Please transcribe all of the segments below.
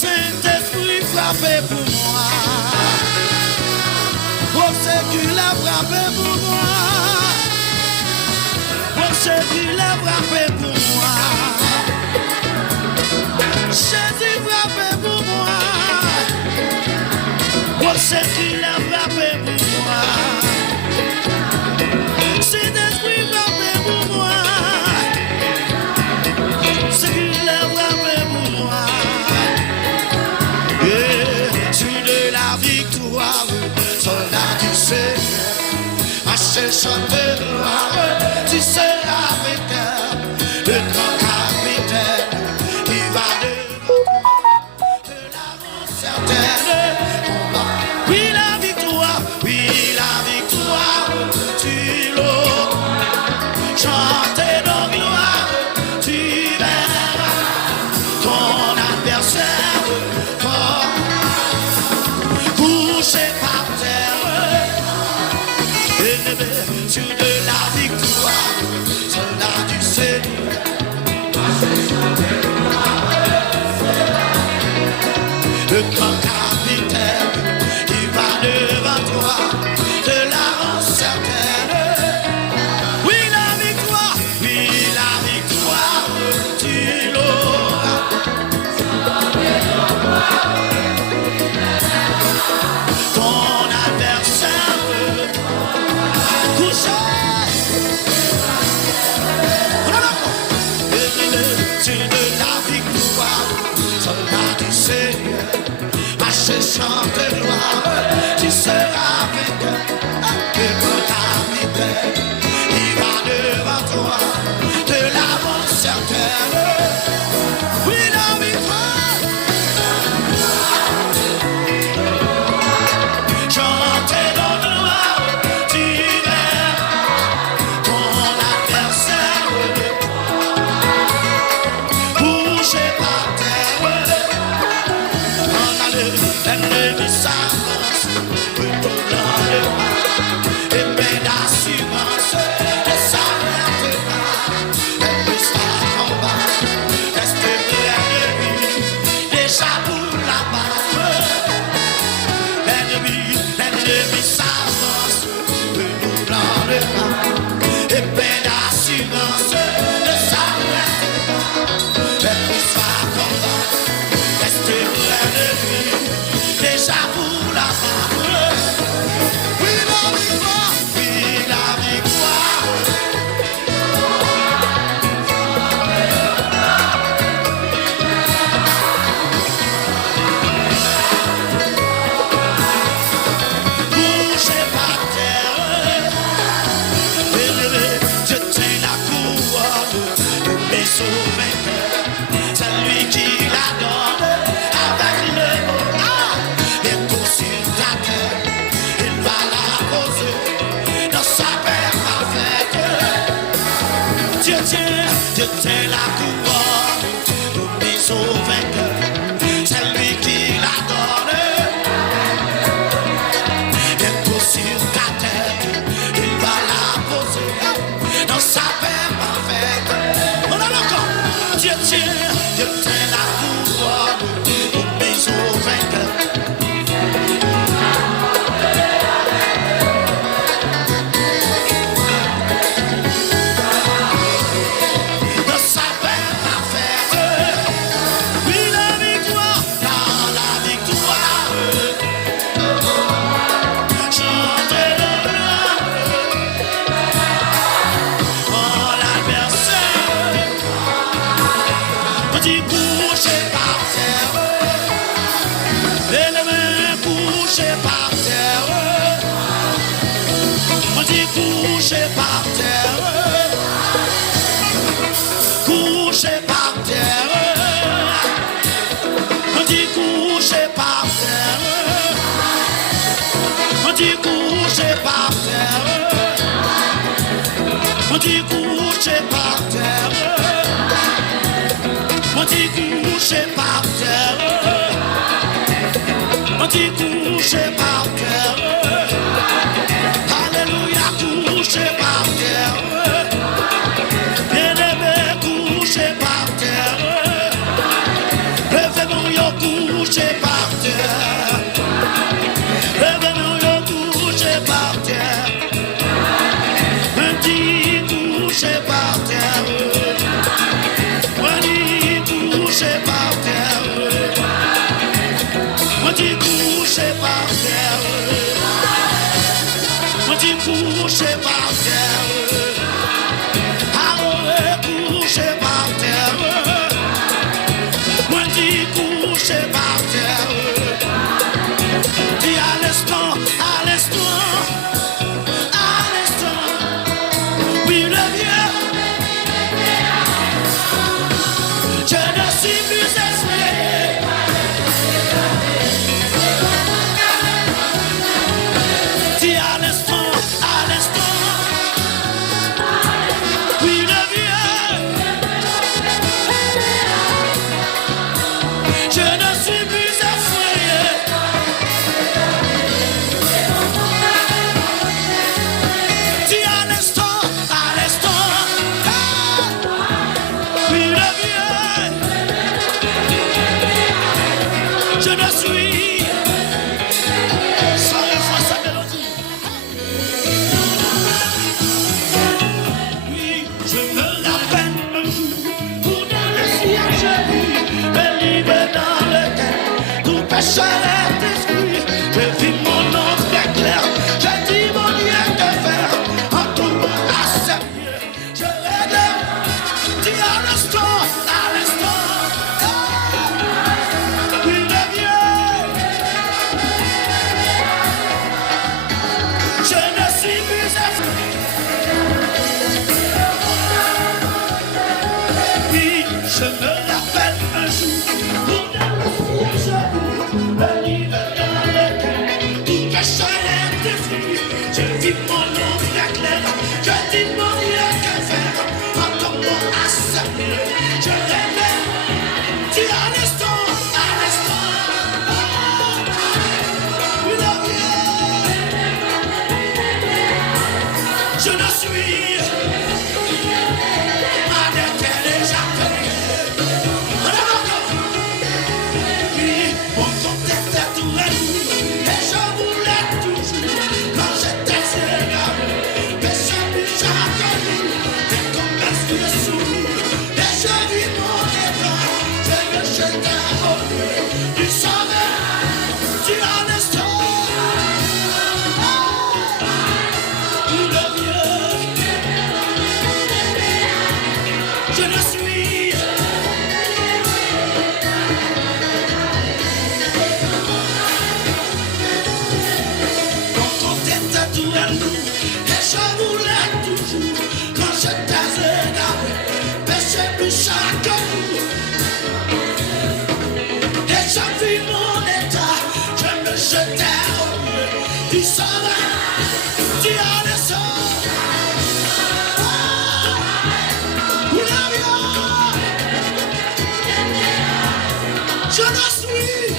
Saint-Esprit frappé pour moi. Oh, c'est qu'il a frappé pour moi. Oh, c'est qu'il a frappé pour moi. Jésus frappé pour moi. Oh, c'est qu'il a frappé pour moi. Saint-Esprit frappé pour moi. C'est qu'il a frappé pour moi. Et sur de la victoire, soldat du Seigneur, marcher chanter gloire, tu seras vainqueur, le grand capitaine qui va devant de la mort certaine. Oui la victoire, tu l'auras, chanter dans gloire, tu verras ton adversaire couché par terre. Élevé sur de la victoire, soldat du Seigneur. Le grand capitaine qui va devant toi, de la rend certaine. Oui la victoire, tu l'auras. Ton adversaire couché. Sur de la victoire, soldat du Seigneur, marcher chante gloire, tu seras vainqueur. Le grand capitaine, il va devant toi, de la mort certaine. Oui la victoire, chantez dans gloire, tu verras ton adversaire couché par terre. L'ennemi s'avance, retourne dans le mal, et peine d'assurance ne s'arrête pas. L'ennemi s'accombat, reste près de lui, déjà pour la battre. L'ennemi s'avance, retourne dans le mal, et peine d'assurance ne s'arrête pas. L'ennemi s'accombat, reste près de lui, déjà pour la battre. Oui la victoire, couché par terre. Élevé, je tiens la couronne de mes vainqueurs. C'est lui qui la donne avec le et tout sur ta tête, il va la poser dans sa paix parfaite. Dieu tient la couronne de mes vainqueurs. C'est lui qui la donne. Et tout sur ta tête, il va la poser dans sa paix parfaite. On a encore. Dieu tient la couronne de mes vainqueurs. Dans sa paix parfaite. Oui la victoire, dans la victoire. Chantez le gloire. Oh l'adversaire, petit couché par terre. L'ennemi couché par terre. Petit couché par terre. Couché par terre. Petit couché par terre. Petit couché par terre. Petit couché par terre. Petit couché par terre. Petit couché par terre. Alléluia, couché par terre. Bien-aimé, couché par terre. Levez-moi, yo, couché. couché par terre. Alors couché par terre. Moi dis couché par terre. Dis à l'instant, oui le vieux. Je ne suis plus essayé. Dis à l'instant, oui le vieux. Je ne suis plus essayé. Dis à l'instant, oui le vieux. Je ne suis sans fois sa mélodie. Oui, je me rappelle un jour pour dans le ciel j'ai vu le livre dans lequel tout pécheur est exclu. Je vis mon nom très clair. Je dis mon Dieu que faire en tombant à ses pieds. Je l'aide. Dis à l'instant, oui le vieux. Je ne suis plus effrayé. Oui, je me rappelle un jour où dans le ciel j'ai vu le livre dans lequel tout pécheur est défini. Je vis mon nom très clair. Je dis mon Dieu que faire en tombant à ses pieds. Je rêve. Dis à l'instant, oui le vieux. Je ne suis pas déjà payé. Oui, mon compte était tout réglé et je voulais toujours quand j'étais égaré. Péché plus chaque jour, et comme l'esprit sourd, et je vis mon état, je me jetais au pied du sauveur. Tu as l'instant, oui le vieux. Je ne suis mon compte était tout à nous et je voulais toujours quand j'étais égaré. Péché plus chaque jour et je vis mon état. Je me jetais au pied du sauveur. Tu as le sang. Oui, le vieux. Je ne suis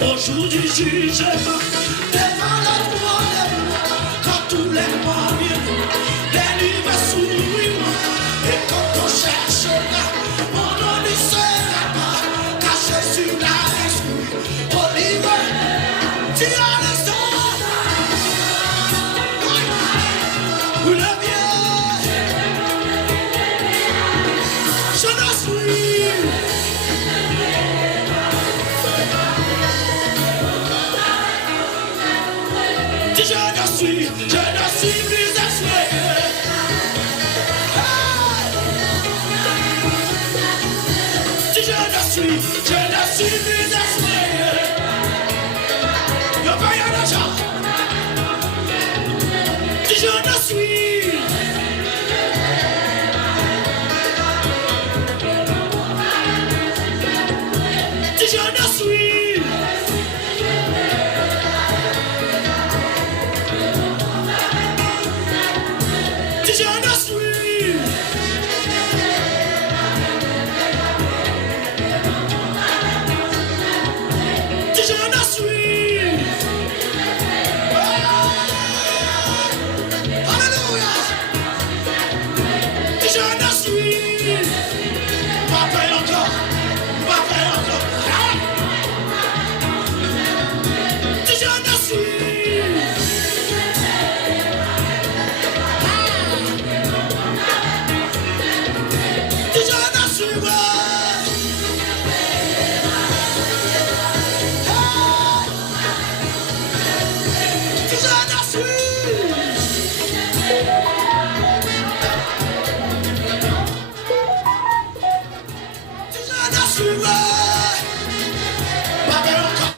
au jour du jugement devant le trône, quand tous les mots viennent, les livres s'ouvriront, et quand on cherchera, mon nom ne sera pas caché sur la esprit. Au livre, tu as le sang. Oui, le vieux. Je ne suis je ne suis plus effrayé. Je ne suis plus effrayé. Y'a pas rien d'argent. Je ne suis je ne suis danser.